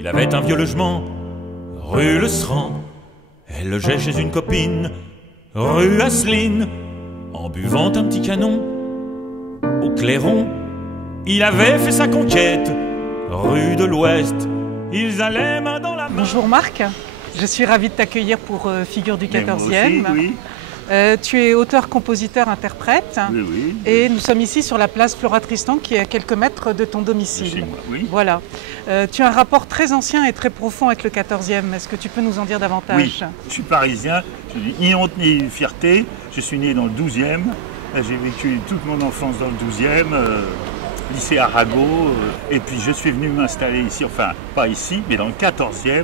Il avait un vieux logement, rue Le Sran. Elle logeait chez une copine, rue Asseline. En buvant un petit canon, au clairon, il avait fait sa conquête, rue de l'Ouest. Ils allaient main dans la main. Bonjour Marc, je suis ravie de t'accueillir pour Figure du 14e. Oui. Tu es auteur, compositeur, interprète. Oui, oui. Et nous sommes ici sur la place Flora Tristan qui est à quelques mètres de ton domicile. Chez moi, oui. Voilà. Tu as un rapport très ancien et très profond avec le 14e. Est-ce que tu peux nous en dire davantage? Oui, je suis parisien, je n'ai ni honte ni fierté. Je suis né dans le 12e. J'ai vécu toute mon enfance dans le 12e, lycée Arago. Et puis je suis venu m'installer ici, enfin pas ici, mais dans le 14e,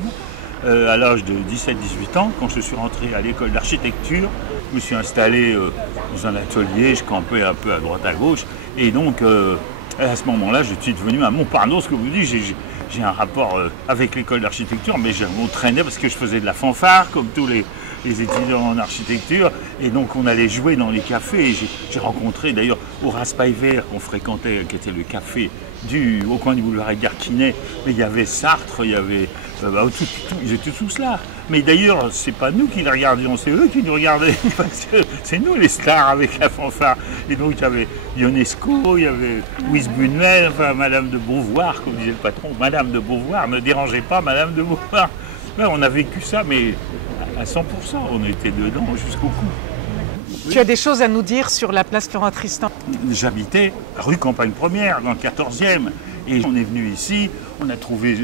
à l'âge de 17-18 ans, quand je suis rentré à l'école d'architecture. Je me suis installé dans un atelier, je campais un peu à droite à gauche. Et donc, à ce moment-là, je suis devenu à Montparnasse, comme vous dites, j'ai un rapport avec l'école d'architecture, mais je m'entraînais parce que je faisais de la fanfare, comme tous les étudiants en architecture. Et donc, on allait jouer dans les cafés. J'ai rencontré d'ailleurs Horace Paiver, qu'on fréquentait, qui était le café au coin du boulevard Edgar Quinet. Mais il y avait Sartre, il y avait... ils étaient tous là. Mais d'ailleurs, c'est pas nous qui les regardions, c'est eux qui nous regardaient. Parce que c'est nous les stars avec la fanfare. Et donc il y avait Ionesco, il y avait Louise Buñuel, enfin Madame de Beauvoir, comme disait le patron. Madame de Beauvoir, ne dérangez pas Madame de Beauvoir. Là, on a vécu ça, mais à 100%, on était dedans jusqu'au cou. Tu as des choses à nous dire sur la place Flora Tristan? J'habitais rue Campagne Première, dans le 14e. Et on est venu ici, on a trouvé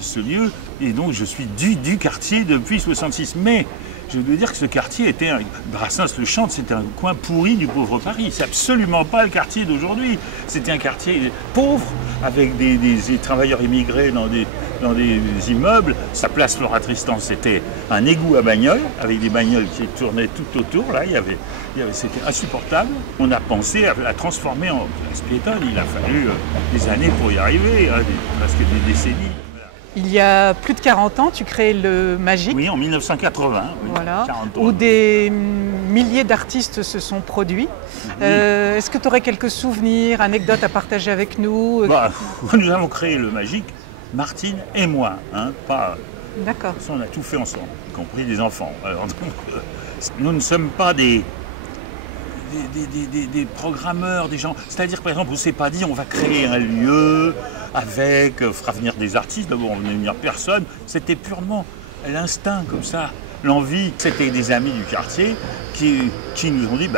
ce lieu, et donc je suis du quartier depuis 66. Mais je veux dire que ce quartier était, Brassens le chante, c'était un coin pourri du pauvre Paris. C'est absolument pas le quartier d'aujourd'hui. C'était un quartier pauvre, avec des travailleurs immigrés dans des immeubles. Sa place Flora Tristan, c'était un égout à bagnoles, avec des bagnoles qui tournaient tout autour. Là, c'était insupportable. On a pensé à la transformer en place piétonne. Il a fallu des années pour y arriver, presque des décennies. Il y a plus de 40 ans, tu crées le Magique. Oui, en 1980. Oui, voilà, 40 ans. Où des milliers d'artistes se sont produits. Oui. Est-ce que tu aurais quelques souvenirs, anecdotes à partager avec nous? Nous avons créé le Magique, Martine et moi. Pas... D'accord. Ça, on a tout fait ensemble, y compris des enfants. Alors, donc, nous ne sommes pas des programmeurs, des gens. C'est-à-dire, par exemple, on ne s'est pas dit on va créer un lieu avec, fera venir des artistes, d'abord on ne venir personne. C'était purement l'instinct comme ça, l'envie. C'était des amis du quartier qui nous ont dit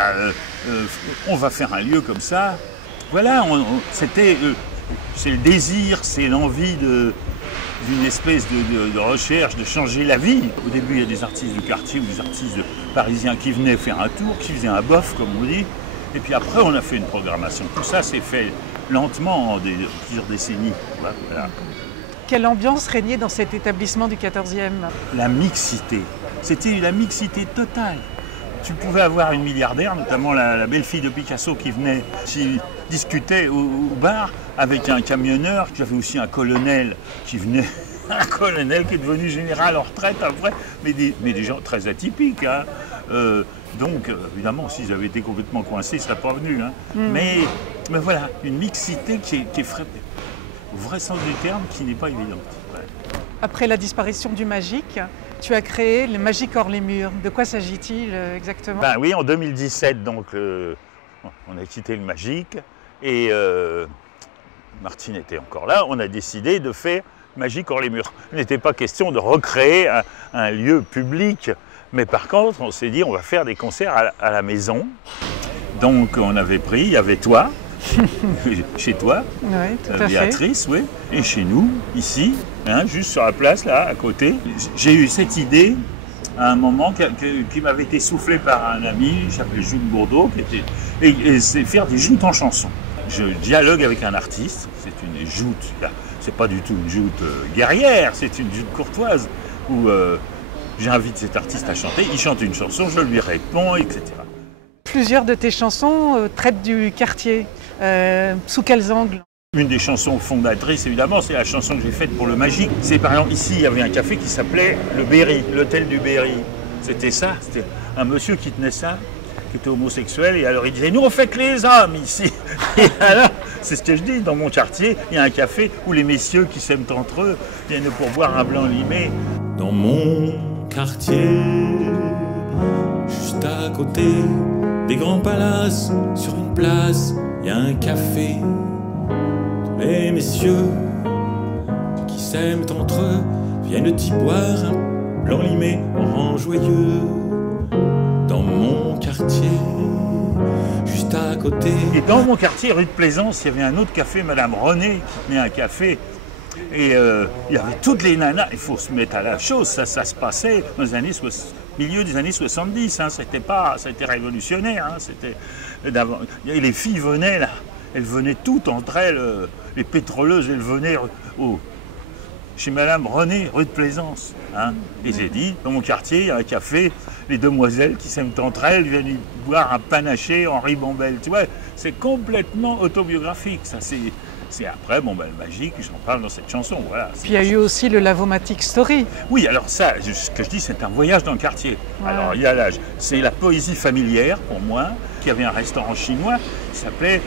on va faire un lieu comme ça. Voilà, c'est le désir, c'est l'envie d'une espèce de recherche, de changer la vie. Au début, il y a des artistes du quartier ou des artistes parisiens qui venaient faire un tour, qui faisaient un bof, comme on dit. Et puis après, on a fait une programmation. Tout ça s'est fait lentement en plusieurs décennies. Voilà. Quelle ambiance régnait dans cet établissement du 14e? La mixité. C'était la mixité totale. Tu pouvais avoir une milliardaire, notamment la belle-fille de Picasso qui venait, qui discutait au bar avec un camionneur, tu avais aussi un colonel qui venait, un colonel qui est devenu général en retraite après, mais des gens très atypiques. Donc, évidemment, s'ils avaient été complètement coincés, ils ne seraient pas venus. Mais voilà, une mixité qui est au vrai sens du terme, qui n'est pas évidente. Ouais. Après la disparition du Magique, tu as créé le Magique hors les murs. De quoi s'agit-il exactement? Oui, en 2017, donc, on a quitté le Magique et Martine était encore là. On a décidé de faire Magique hors les murs. Il n'était pas question de recréer un lieu public, mais par contre, on s'est dit on va faire des concerts à la maison. Donc, on avait pris, il y avait toi, chez toi, oui, tout à Béatrice, oui, et chez nous, ici, juste sur la place, là, à côté. J'ai eu cette idée à un moment qui m'avait été soufflée par un ami, qui s'appelait Jules Bourdeau, et c'est faire des joutes en chansons. Je dialogue avec un artiste, c'est une joute, c'est pas du tout une joute guerrière, c'est une joute courtoise, où j'invite cet artiste à chanter, il chante une chanson, je lui réponds, etc. Plusieurs de tes chansons traitent du quartier. Sous quels angles? Une des chansons fondatrices, évidemment, c'est la chanson que j'ai faite pour le Magique. C'est par exemple, ici, il y avait un café qui s'appelait le Berry, l'hôtel du Berry. C'était ça, c'était un monsieur qui tenait ça, qui était homosexuel, et alors il disait « Nous, on fait que les hommes ici !» Et alors, C'est ce que je dis, dans mon quartier, il y a un café où les messieurs qui s'aiment entre eux viennent pour boire un blanc limé. Dans mon quartier, juste à côté des grands palaces, sur une place, il y a un café. Tous les messieurs qui s'aiment entre eux viennent y boire un blanc limé, on rend joyeux. Dans mon quartier, juste à côté. Et dans mon quartier, rue de Plaisance, il y avait un autre café, Madame René, qui tenait un café. Et il y avait toutes les nanas, il faut se mettre à la chose, ça se passait dans les années milieu des années 70, hein, c'était révolutionnaire, hein, et les filles venaient là, elles venaient toutes entre elles, les pétroleuses, elles venaient chez Madame René, rue de Plaisance. Hein. Et j'ai dit, dans mon quartier, il y a un café, les demoiselles qui s'aiment entre elles viennent y boire un panaché en ribambelle. Tu vois, c'est complètement autobiographique. Ça, c'est après, bon, ben, le magique, j'en parle dans cette chanson. Voilà. Puis il y a eu aussi le Lavomatic Story. Oui, alors ça, ce que je dis, c'est un voyage dans le quartier. Ouais. Alors, il y a l'âge. C'est la poésie familière, pour moi, qui avait un restaurant chinois qui s'appelait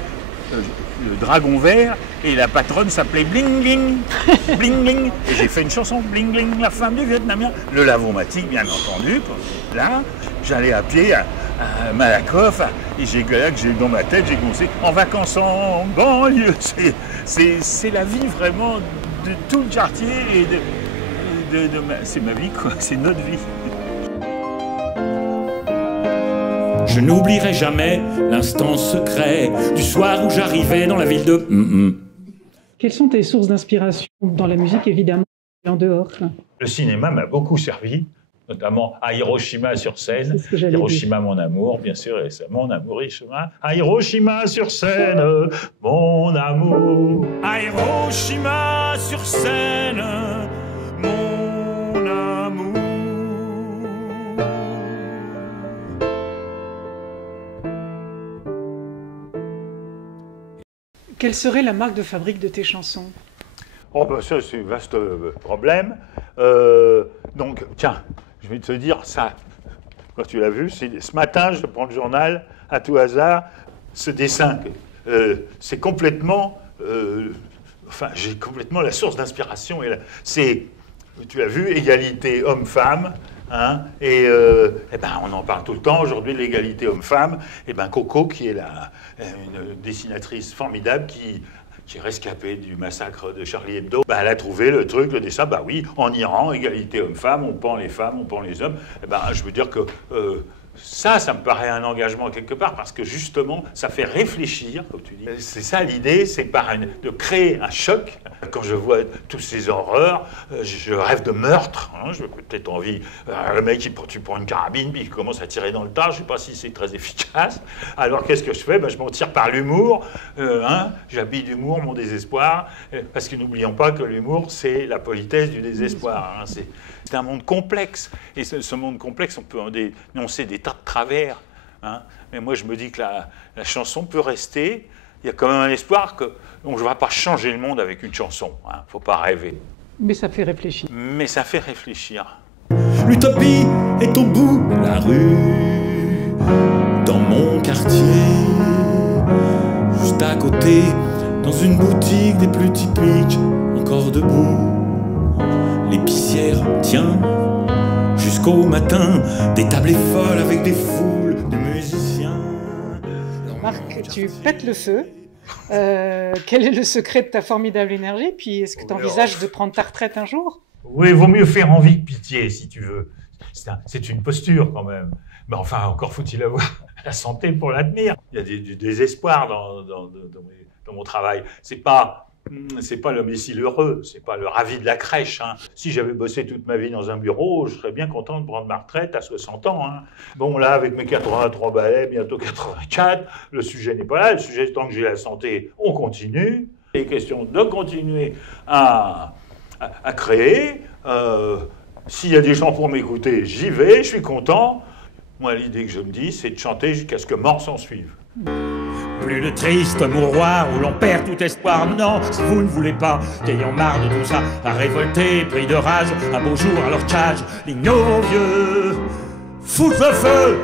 le Dragon Vert, et la patronne s'appelait Bling Bling, Bling Bling, et j'ai fait une chanson, Bling Bling, la femme du Vietnamien. Le Lavomatic, bien entendu, là, j'allais à pied à Malakoff, et là que j'ai dans ma tête, j'ai commencé en vacances en banlieue. C'est la vie vraiment de tout le quartier, et c'est ma vie, quoi, c'est notre vie. Je n'oublierai jamais l'instant secret du soir où j'arrivais dans la ville de... Quelles sont tes sources d'inspiration dans la musique, évidemment, et en dehors? Le cinéma m'a beaucoup servi, notamment à Hiroshima sur Seine. Hiroshima, mon amour, bien sûr, et c'est mon amour, Hiroshima. À Hiroshima sur Seine, mon amour. À Hiroshima sur Seine, mon amour. Quelle serait la marque de fabrique de tes chansons? Oh ben ça, c'est un vaste problème. Donc, tiens, je vais te dire ça. Quand tu l'as vu, ce matin, je prends le journal, à tout hasard, ce dessin, c'est complètement... enfin, j'ai complètement la source d'inspiration. C'est, tu l'as vu, égalité homme-femme. Hein, et ben, on en parle tout le temps aujourd'hui de l'égalité homme-femme. Et ben Coco, qui est une dessinatrice formidable, qui est rescapée du massacre de Charlie Hebdo, ben, elle a trouvé le truc, le dessin. Ben oui, en Iran, égalité homme-femme, on pend les femmes, on pend les hommes. Et ben, je veux dire que ça me paraît un engagement quelque part, parce que justement, ça fait réfléchir, comme tu dis. C'est ça l'idée, c'est de créer un choc. Quand je vois toutes ces horreurs, je rêve de meurtre. Hein, j'ai peut-être envie, le mec, tu prends une carabine, puis il commence à tirer dans le tas, je ne sais pas si c'est très efficace. Alors qu'est-ce que je fais? Ben, je m'en tire par l'humour. Hein, j'habille d'humour mon désespoir, parce que n'oublions pas que l'humour, c'est la politesse du désespoir. Hein, c'est un monde complexe, et ce monde complexe, on peut en dénoncer des tas de travers. Hein. Mais moi, je me dis que la chanson peut rester. Il y a quand même un espoir que on ne va pas changer le monde avec une chanson. Il ne faut pas rêver. Mais ça fait réfléchir. Mais ça fait réfléchir. L'utopie est au bout de la rue, dans mon quartier, juste à côté, dans une boutique des plus typiques, encore debout. L'épicière tient jusqu'au matin, des tablées folles avec des foules de musiciens. Marc, tu pètes le feu. Quel est le secret de ta formidable énergie? Puis est-ce que tu envisages de prendre ta retraite un jour? Oui, il vaut mieux faire envie que pitié, si tu veux. C'est une posture quand même. Mais enfin, encore faut-il avoir la santé pour la tenir. Il y a du désespoir dans mon travail. C'est pas l'imbécile heureux, c'est pas le ravi de la crèche. Hein. Si j'avais bossé toute ma vie dans un bureau, je serais bien content de prendre ma retraite à 60 ans. Hein. Bon, là, avec mes 83 balais, bientôt 84, le sujet n'est pas là. Le sujet, tant que j'ai la santé, on continue. Il est question de continuer à créer. S'il y a des gens pour m'écouter, j'y vais, je suis content. Moi, l'idée que je me dis, c'est de chanter jusqu'à ce que mort s'en suive. Plus de triste mouroir où l'on perd tout espoir. Non, si vous ne voulez pas, qu'ayant marre de tout ça, à révolter, pris de rage, un beau jour à leur cage, les vieux foutent le feu